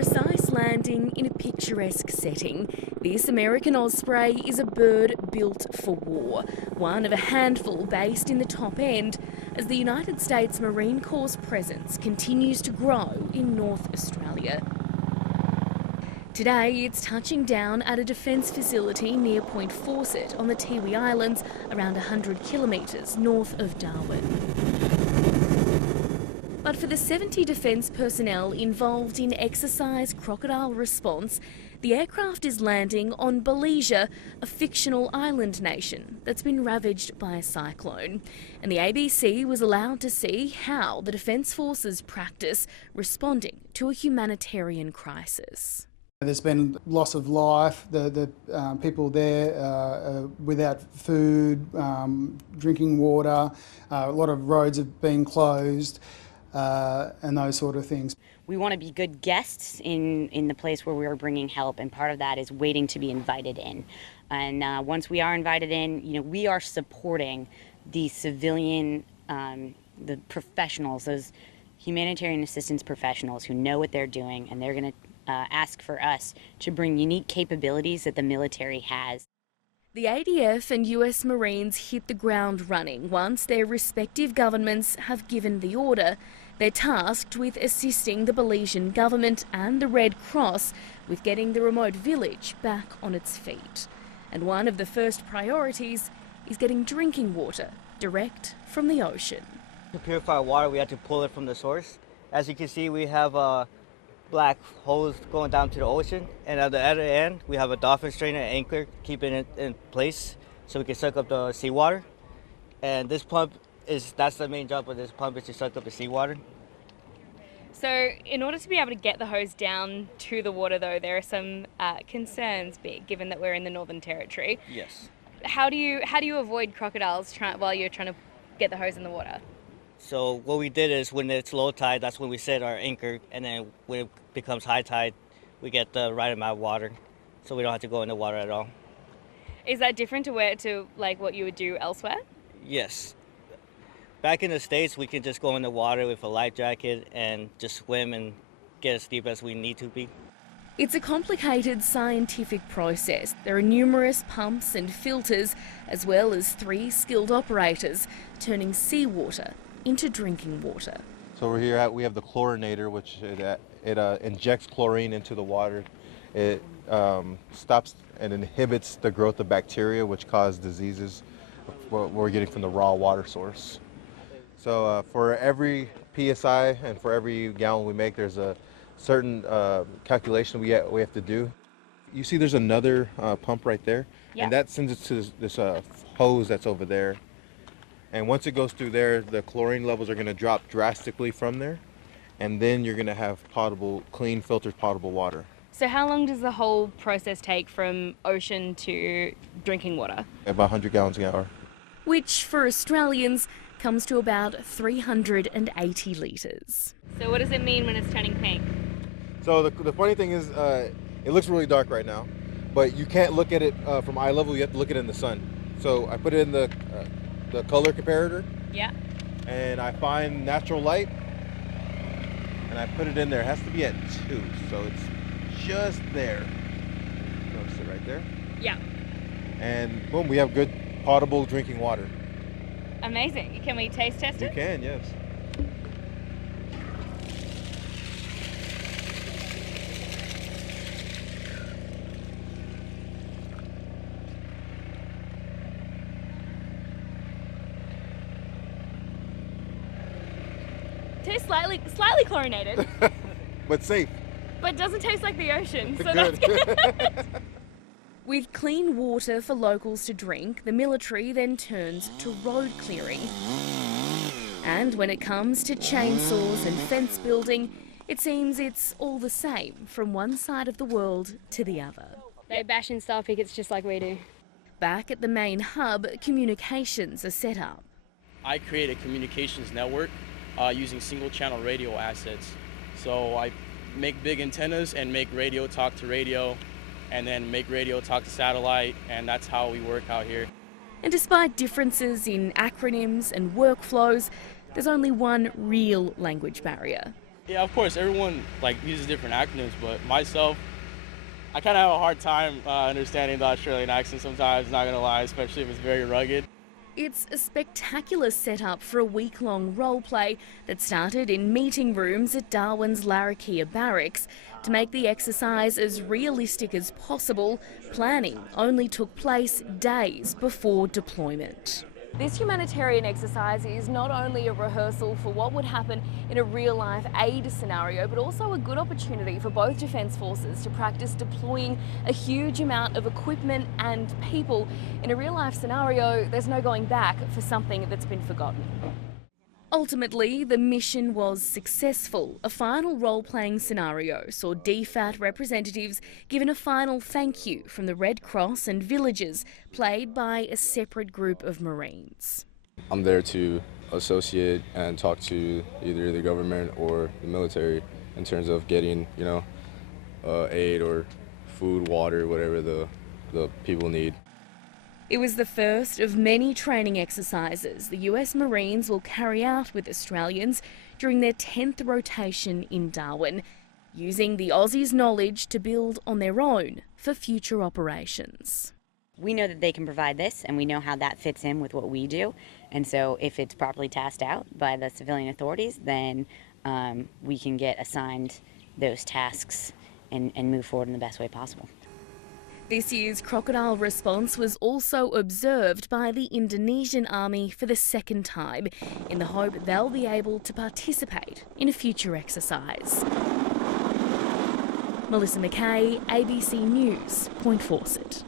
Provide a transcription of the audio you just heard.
precise landing in a picturesque setting. This American osprey is a bird built for war, one of a handful based in the top end as the United States Marine Corp's presence continues to grow in North Australia. Today it's touching down at a defence facility near Point Fawcett on the Tiwi Islands, around 100 kilometres north of Darwin. But for the 70 defence personnel involved in exercise crocodile response, the aircraft is landing on Belize, a fictional island nation that's been ravaged by a cyclone. And the ABC was allowed to see how the Defence Forces practice responding to a humanitarian crisis. There's been loss of life, the people there without food, drinking water, a lot of roads have been closed, and those sort of things. We want to be good guests in the place where we are bringing help, and part of that is waiting to be invited in. And once we are invited in, we are supporting the civilian, the professionals, those humanitarian assistance professionals who know what they're doing, and they're going to ask for us to bring unique capabilities that the military has. The ADF and US Marines hit the ground running once their respective governments have given the order. They're tasked with assisting the Belizean government and the Red Cross with getting the remote village back on its feet. And one of the first priorities is getting drinking water direct from the ocean. To purify water, we have to pull it from the source. As you can see, we have a black hose going down to the ocean, and at the other end we have a dolphin strainer anchor keeping it in place so we can suck up the seawater. And this pump that's the main job of this pump, is to suck up the seawater. So in order to be able to get the hose down to the water, though, there are some concerns, given that we're in the Northern Territory. Yes. How do you avoid crocodiles while you're trying to get the hose in the water? So what we did is, when it's low tide, that's when we set our anchor, and then when it becomes high tide, we get the right amount of water, so we don't have to go in the water at all. Is that different to what you would do elsewhere? Yes. Back in the States, we can just go in the water with a life jacket and just swim and get as deep as we need to be. It's a complicated scientific process. There are numerous pumps and filters, as well as 3 skilled operators turning seawater into drinking water. So over here we have the chlorinator, which it injects chlorine into the water. It stops and inhibits the growth of bacteria, which cause diseases what we're getting from the raw water source. So for every PSI and for every gallon we make, there's a certain calculation we have to do. You see there's another pump right there, yeah. And that sends it to this hose that's over there. And once it goes through there, the chlorine levels are going to drop drastically from there, and then you're going to have potable, clean, filtered potable water. So how long does the whole process take from ocean to drinking water? About 100 gallons an hour. Which, for Australians, comes to about 380 litres. So what does it mean when it's turning pink? So the funny thing is, it looks really dark right now, but you can't look at it from eye level. You have to look at it in the sun. So I put it in the color comparator. Yeah. And I find natural light, and I put it in there. It has to be at 2, so it's just there. Notice it right there? Yeah. And boom, we have good potable drinking water. Amazing. Can we taste test it? You can, yes. Tastes slightly chlorinated. But safe. But doesn't taste like the ocean, so Good. that's good. With clean water for locals to drink, the military then turns to road clearing. And when it comes to chainsaws and fence building, it seems it's all the same from one side of the world to the other. They bash in star pickets just like we do. Back at the main hub, communications are set up. I create a communications network using single-channel radio assets. So I make big antennas and make radio talk to radio, and then make radio talk to satellite, and that's how we work out here. And despite differences in acronyms and workflows, there's only one real language barrier. Yeah, of course, everyone uses different acronyms, but myself, I kind of have a hard time understanding the Australian accent sometimes, not gonna lie, especially if it's very rugged. It's a spectacular setup for a week-long role play that started in meeting rooms at Darwin's Larrakia barracks. To make the exercise as realistic as possible, planning only took place days before deployment. This humanitarian exercise is not only a rehearsal for what would happen in a real-life aid scenario, but also a good opportunity for both Defence Forces to practice deploying a huge amount of equipment and people. In a real-life scenario, there's no going back for something that's been forgotten. Ultimately, the mission was successful. A final role-playing scenario saw DFAT representatives given a final thank you from the Red Cross and villagers, played by a separate group of Marines. I'm there to associate and talk to either the government or the military in terms of getting, aid or food, water, whatever the people need. It was the first of many training exercises the US Marines will carry out with Australians during their 10th rotation in Darwin, using the Aussies' knowledge to build on their own for future operations. We know that they can provide this, and we know how that fits in with what we do. And so if it's properly tasked out by the civilian authorities, then we can get assigned those tasks and move forward in the best way possible. This year's crocodile response was also observed by the Indonesian Army for the second time, in the hope they'll be able to participate in a future exercise. Melissa McKay, ABC News, Point Fawcett.